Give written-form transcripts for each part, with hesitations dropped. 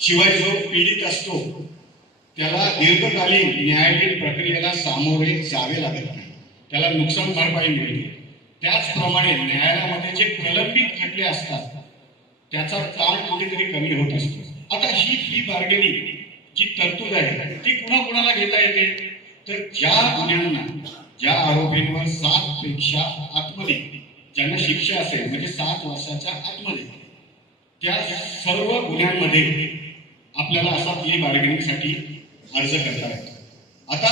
शिवाय जो पीडित असतो त्याला दीर्घकालीन न्यायालयीन प्रक्रियेला सामोरे जावे लागत नाही, त्याला नुकसान भरपाई मिळते. त्याचप्रमाणे न्यायालयामध्ये जे प्रलंबित खटले असतात त्याचा ताण कुठेतरी कमी होत असतो. आता ही बार्गेनिंग जी तरतूद आहे ती कुणाकुणाला घेता येते, तर ज्या गुन्ह्यांना, ज्या आरोपींवर 7 पेक्षा आतमध्ये ज्यांना शिक्षा असेल, म्हणजे 7 वर्षाच्या आतमध्ये, त्या सर्व गुन्ह्यांमध्ये आपल्याला असा प्ली बार्गेनिंगसाठी अर्ज करता येतो. आता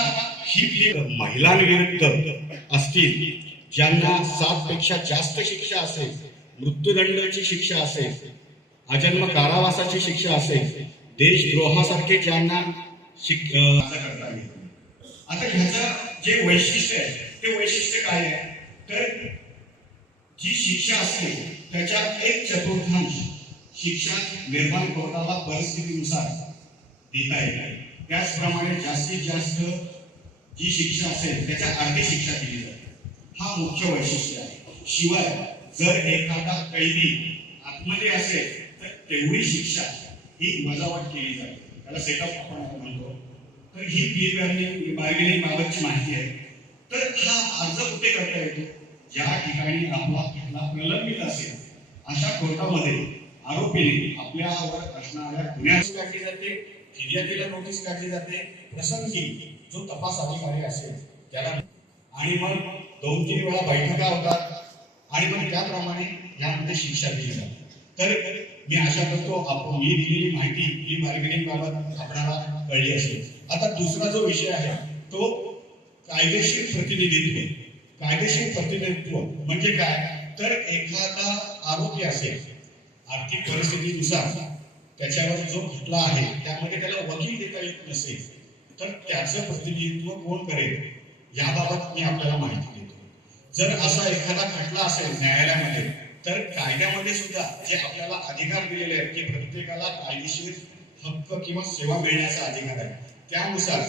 ही प्ली महिलांविरुद्ध असतील, ज्यांना 7 पेक्षा जास्त शिक्षा असेल, मृत्यूदंडाची शिक्षा असेल, अजन्म कारावासाची शिक्षा असेल, देशद्रोहासारखे ज्यांना करता येईल. आता ह्याचं जे वैशिष्ट्य आहे ते वैशिष्ट्य काय आहे, तर जी शिक्षा असते त्याच्या 1/4 शिक्षा निर्माण कोर्टाला परिस्थितीनुसार देता येते. त्याचप्रमाणे जास्तीत जास्त जी शिक्षा असेल त्याच्या अर्धी शिक्षा दिली जाते. हा मुख्य वैशिष्ट्य आहे. शिवाय जर एखादा कैदी आतमध्ये असेल तर तेवढी शिक्षा ही वजावट केली जाते, त्याला सेटअप आपण म्हणतो. तर ही प्ली बार्गेनिंग बाबतची माहिती आहे. तर हा अर्ज कुठे करता येतो, ज्या ठिकाणी आपला खटला प्रलंबित असेल अशा कोर्टामध्ये आरोपीने आपल्यावर असणाऱ्या गुन्ह्याची काढली जाते, फिर्यादीला नोटीस काढली जाते, प्रसंगी जो तपास अधिकारी असेल त्याला, आणि मग 2-3 वेळा बैठका होतात आणि मग त्याप्रमाणे यामध्ये शिक्षा दिली जाते. तर मी आशा करतो मी दिलेली माहिती ही बार्गेनिंग बाबत आपल्याला कळली असेल. आता दुसरा जो विषय आहे तो कायदेशीर प्रतिनिधित्व. कायदेशीर प्रतिनिधित्व म्हणजे काय, तर एखादा आरोपी असेल, आर्थिक परिस्थितीनुसार त्याच्यावर जो खटला आहे त्यामध्ये त्याला वकील देता येत नसेल तर त्याचं प्रतिनिधित्व कोण करेल याबाबत मी आपल्याला माहिती देतो. जर असा एखादा खटला असेल न्यायालयामध्ये तर कायद्यामध्ये सुद्धा जे आपल्याला अधिकार दिलेले आहेत की प्रत्येकाला कायदेशीर हक्क किंवा सेवा मिळण्याचा अधिकार आहे, त्यानुसार